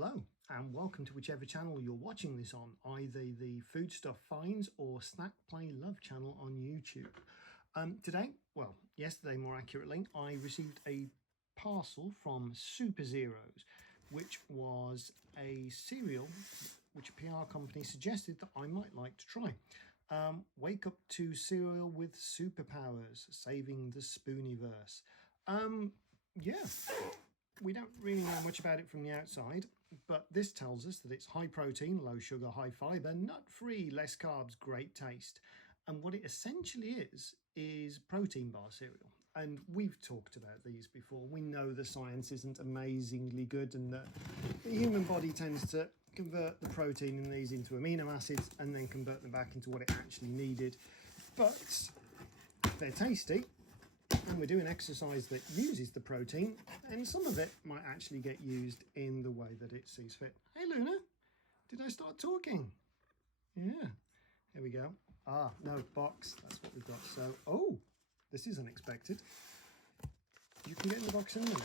Hello and welcome to whichever channel you're watching this on, either the Foodstuff Finds or Snack Play Love channel on YouTube. Yesterday more accurately, I received a parcel from Super Zeros, which was a cereal which a PR company suggested that I might like to try. Wake up to cereal with superpowers, saving the Spooniverse. We don't really know much about it from the outside, but this tells us that it's high protein, low sugar, high fibre, nut-free, less carbs, great taste. And what it essentially is protein bar cereal. And we've talked about these before. We know the science isn't amazingly good and that the human body tends to convert the protein in these into amino acids and then convert them back into what it actually needed. But they're tasty. And we're doing exercise that uses the protein, and some of it might actually get used in the way that it sees fit. Hey Luna, did I start talking? Yeah, here we go. No, box, that's what we've got. So, oh, this is unexpected. You can get in the box in a minute.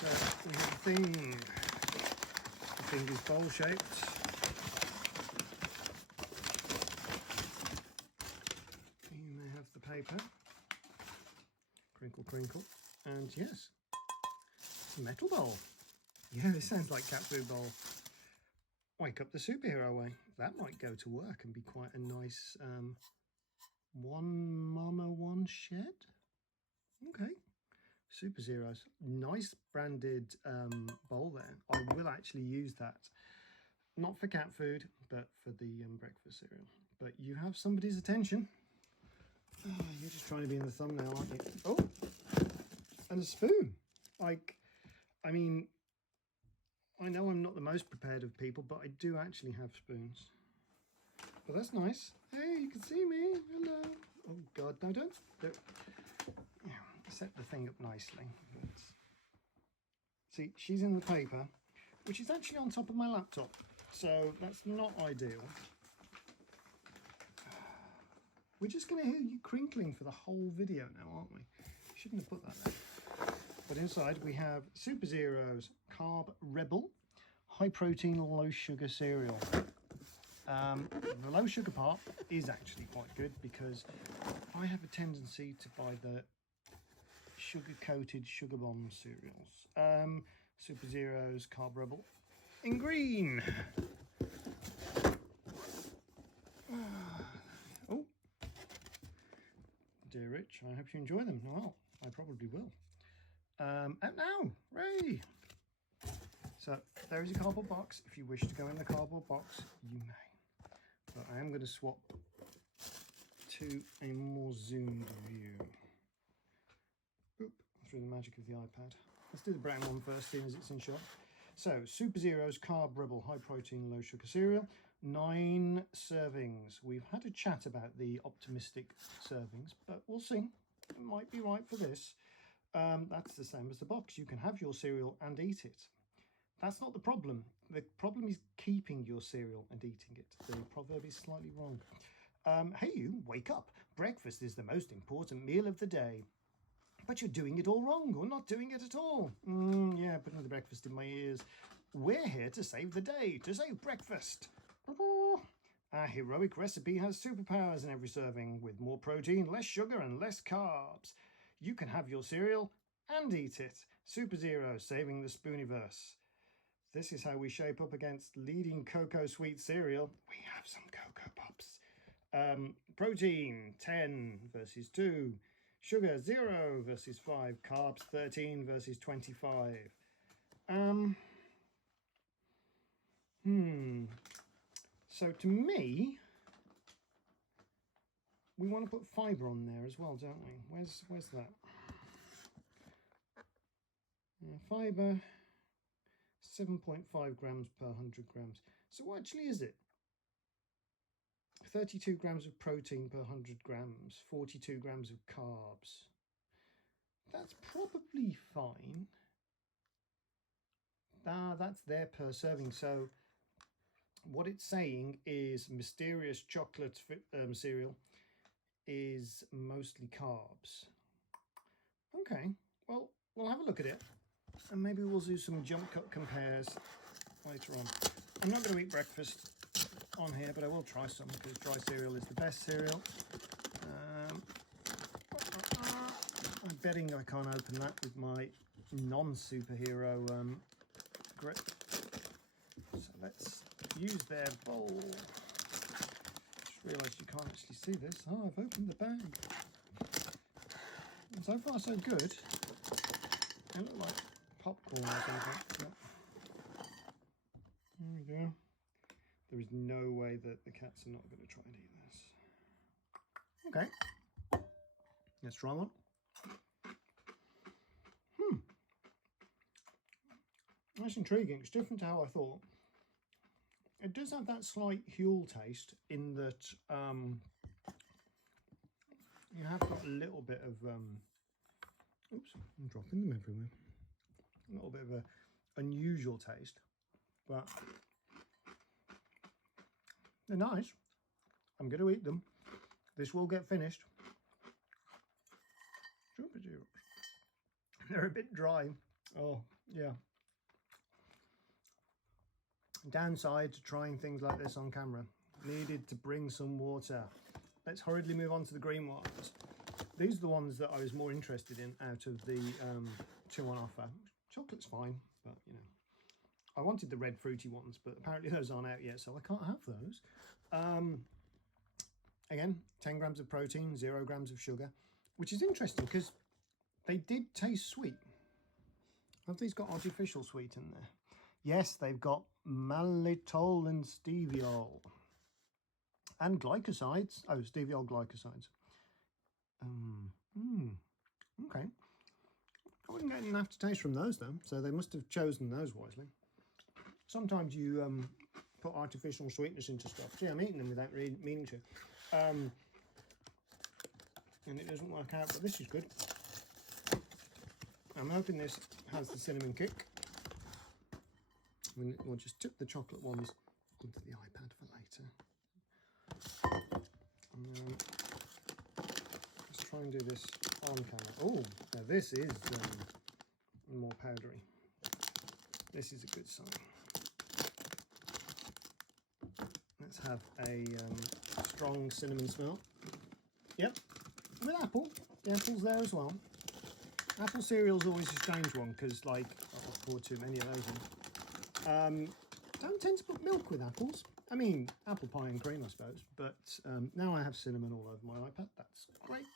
So, we have the thing. The thing is bowl shaped. You may have the paper. Crinkle, crinkle, and yes, it's a metal bowl. Yeah, this sounds like cat food bowl. Wake up the superhero way. That might go to work and be quite a nice one mama, one shed. Okay, Super Zeros. Nice branded bowl there. I will actually use that. Not for cat food, but for the breakfast cereal. But you have somebody's attention. Oh, you're just trying to be in the thumbnail, aren't you? Oh, and a spoon. I mean, I know I'm not the most prepared of people, but I do actually have spoons. But that's nice. Hey, you can see me. Hello. Oh, God, no, don't. Yeah, set the thing up nicely. See, she's in the paper, which is actually on top of my laptop. So that's not ideal. We're just going to hear you crinkling for the whole video now, aren't we? Shouldn't have put that there. But inside we have Super Zeros Carb Rebel high protein, low sugar cereal. The low sugar part is actually quite good because I have a tendency to buy the sugar-coated sugar bomb cereals. Super Zeros Carb Rebel in green. Oh. Dear Rich, I hope you enjoy them. Well, I probably will. Out now, hooray! So there is a cardboard box. If you wish to go in the cardboard box, you may. But I am going to swap to a more zoomed view. Oop, through the magic of the iPad. Let's do the brown one first, seeing as it's in shot. So, Super Zeros Carb Rebel high protein, low sugar cereal. 9 servings. We've had a chat about the optimistic servings, but we'll see. It might be right for this. That's the same as the box. You can have your cereal and eat it. That's not the problem. The problem is keeping your cereal and eating it. The proverb is slightly wrong. Hey you, wake up. Breakfast is the most important meal of the day. But you're doing it all wrong, or not doing it at all. Yeah, putting the breakfast in my ears. We're here to save the day, to save breakfast. Our heroic recipe has superpowers in every serving, with more protein, less sugar, and less carbs. You can have your cereal and eat it. Super Zero, saving the Spooniverse. This is how we shape up against leading cocoa sweet cereal. We have some Cocoa Pops. Protein, 10 versus 2. Sugar, 0 versus 5. Carbs, 13 versus 25. So to me, we want to put fibre on there as well, don't we? Where's that? Fibre, 7.5 grams per 100 grams. So what actually is it? 32 grams of protein per 100 grams, 42 grams of carbs. That's probably fine. That's there per serving. So what it's saying is mysterious chocolate cereal is mostly carbs. Okay, well, we'll have a look at it. And maybe we'll do some jump cut compares later on. I'm not going to eat breakfast on here, but I will try some because dry cereal is the best cereal. I'm betting I can't open that with my non-superhero grip. So let's use their bowl. Just realised you can't actually see this. Oh, I've opened the bag. And so far so good. They look like popcorn or something. Yep. There we go. There is no way that the cats are not going to try and eat this. Okay. Let's try one. That's intriguing. It's different to how I thought. It does have that slight Huel taste in that you have got a little bit of oops, I'm dropping them everywhere. A little bit of an unusual taste, but they're nice. I'm going to eat them. This will get finished. They're a bit dry. Oh, yeah. Downside to trying things like this on camera. Needed to bring some water. Let's hurriedly move on to the green ones. These are the ones that I was more interested in out of the two on offer. Chocolate's fine, but you know. I wanted the red fruity ones, but apparently those aren't out yet, so I can't have those. Again, 10 grams of protein, 0 grams of sugar, which is interesting because they did taste sweet. Have these got artificial sweet in there? Yes, they've got malitol and steviol. And glycosides. Oh, steviol glycosides. Okay. I wasn't getting an aftertaste from those though, so they must have chosen those wisely. Sometimes you put artificial sweetness into stuff. See, I'm eating them without really meaning to. And it doesn't work out, but this is good. I'm hoping this has the cinnamon kick. We'll just tip the chocolate ones onto the iPad for later. And then let's try and do this on camera. Oh, now this is more powdery. This is a good sign. Let's have a strong cinnamon smell. Yep, with apple. The apple's there as well. Apple cereal's always a strange one because, like, I've poured too many of those in. Don't tend to put milk with apples. I mean, apple pie and cream, I suppose. But now I have cinnamon all over my iPad. That's great.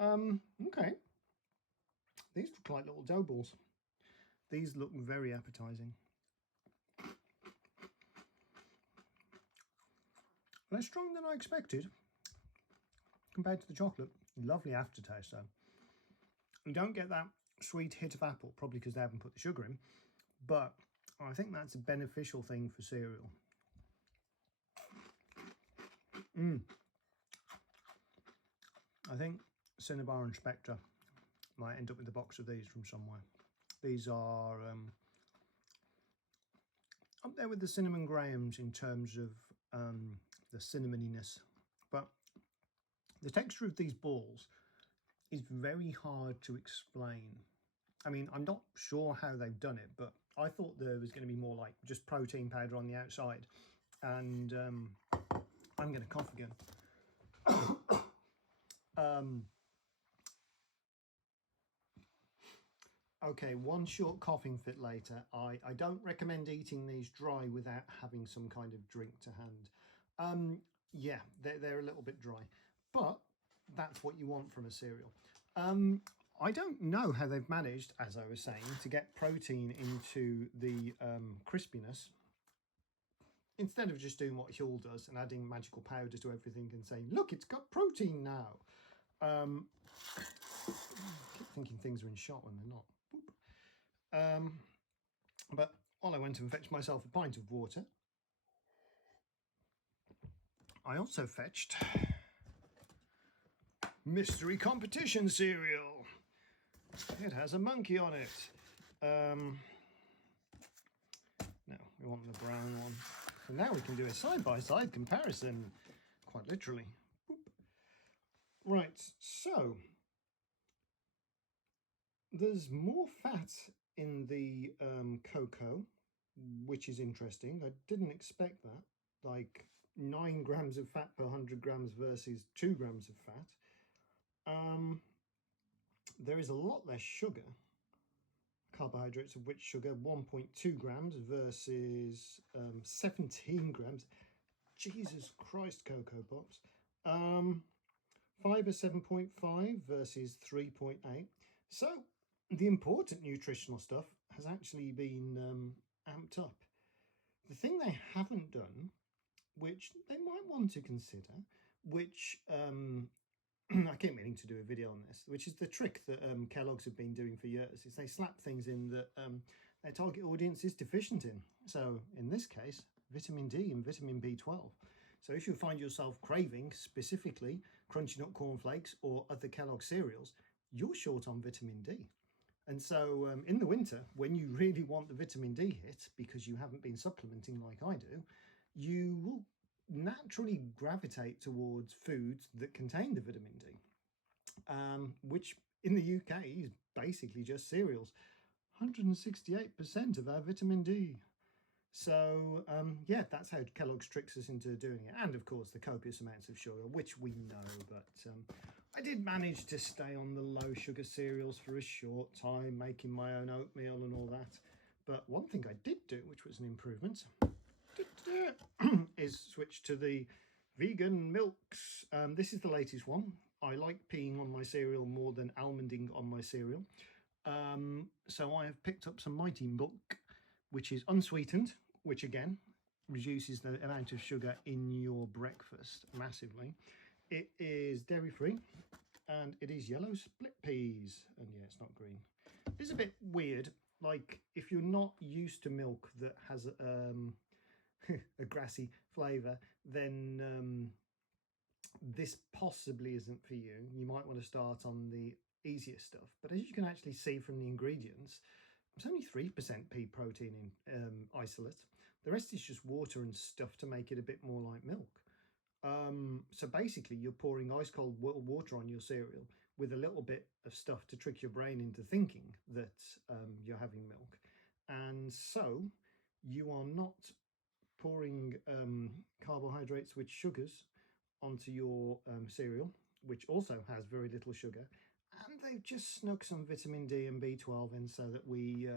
Okay. These look like little dough balls. These look very appetizing. Less strong than I expected compared to the chocolate. Lovely aftertaste though. You don't get that sweet hit of apple, probably because they haven't put the sugar in, but I think that's a beneficial thing for cereal. I think Cinnabar and Spectre might end up with a box of these from somewhere. These are up there with the Cinnamon Grahams in terms of the cinnamoniness, but the texture of these balls is very hard to explain. I mean, I'm not sure how they've done it, but I thought there was going to be more like just protein powder on the outside. And I'm going to cough again. Okay, one short coughing fit later. I don't recommend eating these dry without having some kind of drink to hand. Yeah, they're a little bit dry, but that's what you want from a cereal. I don't know how they've managed, as I was saying, to get protein into the crispiness. Instead of just doing what Huel does and adding magical powder to everything and saying, look, it's got protein now. I keep thinking things are in shot when they're not. But while I went and fetched myself a pint of water, I also fetched mystery competition cereal. It has a monkey on it. No, we want the brown one. So now we can do a side-by-side comparison, quite literally. Boop. Right, so there's more fat in the cocoa, which is interesting. I didn't expect that. Like 9 grams of fat per 100 grams versus 2 grams of fat. There is a lot less sugar, carbohydrates, of which sugar 1.2 grams versus 17 grams. Jesus Christ, Cocoa Pops. Fiber 7.5 versus 3.8. So the important nutritional stuff has actually been amped up. The thing they haven't done, which they might want to consider, which I keep meaning to do a video on this, which is the trick that Kellogg's have been doing for years, is they slap things in that their target audience is deficient in. So in this case, vitamin D and vitamin B12. So if you find yourself craving specifically Crunchy Nut cornflakes or other Kellogg cereals, you're short on vitamin D. And so in the winter, when you really want the vitamin D hit, because you haven't been supplementing like I do, you will naturally gravitate towards foods that contain the vitamin D, which in the UK is basically just cereals. 168% of our vitamin D. So yeah, that's how Kellogg's tricks us into doing it. And of course the copious amounts of sugar, which we know, but I did manage to stay on the low sugar cereals for a short time, making my own oatmeal and all that. But one thing I did do, which was an improvement, is switch to the vegan milks. This is the latest one. I like peeing on my cereal more than almonding on my cereal. So I have picked up some Mighty Milk, which is unsweetened, which again reduces the amount of sugar in your breakfast massively. It is dairy-free and it is yellow split peas, and yeah, it's not green. It's a bit weird, like if you're not used to milk that has a grassy flavour, then this possibly isn't for you. You might want to start on the easier stuff, but as you can actually see from the ingredients, it's only 3% pea protein in isolate. The rest is just water and stuff to make it a bit more like milk. So basically you're pouring ice cold water on your cereal with a little bit of stuff to trick your brain into thinking that you're having milk. And so you are not pouring carbohydrates with sugars onto your cereal, which also has very little sugar, and they've just snuck some vitamin D and B12 in so that we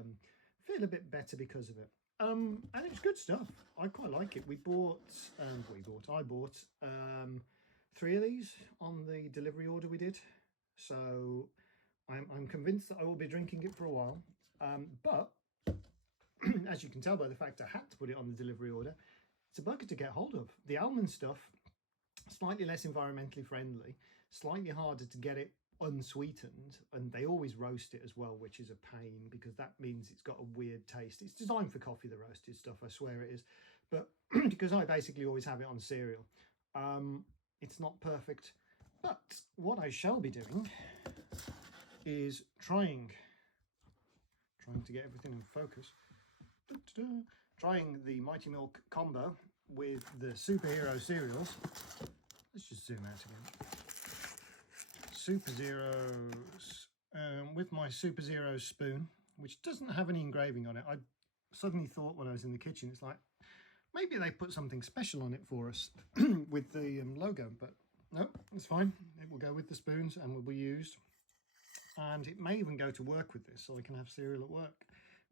feel a bit better because of it. And it's good stuff. I quite like it. I bought 3 of these on the delivery order we did, so I'm convinced that I will be drinking it for a while. But as you can tell by the fact I had to put it on the delivery order, it's a bugger to get hold of. The almond stuff, slightly less environmentally friendly, slightly harder to get it unsweetened, and they always roast it as well, which is a pain because that means it's got a weird taste. It's designed for coffee, the roasted stuff, I swear it is, but because I basically always have it on cereal, it's not perfect. But what I shall be doing is trying to get everything in focus. Trying the Mighty Milk combo with the superhero cereals. Let's just zoom out again. Super Zeros with my Super Zero spoon, which doesn't have any engraving on it. I suddenly thought when I was in the kitchen, it's like maybe they put something special on it for us with the logo, but no, it's fine. It will go with the spoons and will be used. And it may even go to work with this, so I can have cereal at work,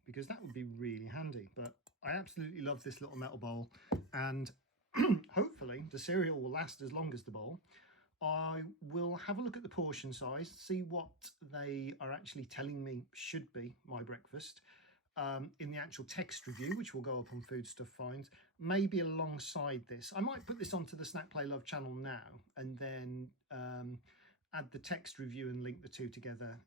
because that would be really handy. But I absolutely love this little metal bowl, and hopefully the cereal will last as long as the bowl. I will have a look at the portion size, see what they are actually telling me should be my breakfast in the actual text review, which will go up on Foodstuff Finds, maybe alongside this. I might put this onto the Snack Play Love channel now and then add the text review and link the two together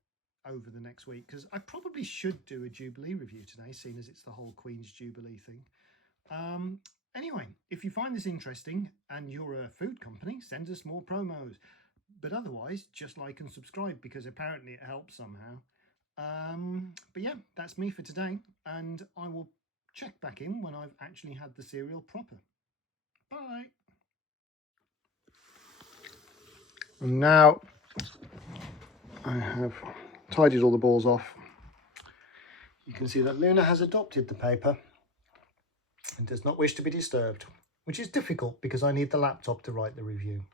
over the next week, because I probably should do a Jubilee review today, seeing as it's the whole Queen's Jubilee thing. Anyway, if you find this interesting and you're a food company, send us more promos. But otherwise, just like and subscribe, because apparently it helps somehow. But yeah, that's me for today, and I will check back in when I've actually had the cereal proper. Bye. And now I have tidied all the balls off. You can see that Luna has adopted the paper and does not wish to be disturbed, which is difficult because I need the laptop to write the review.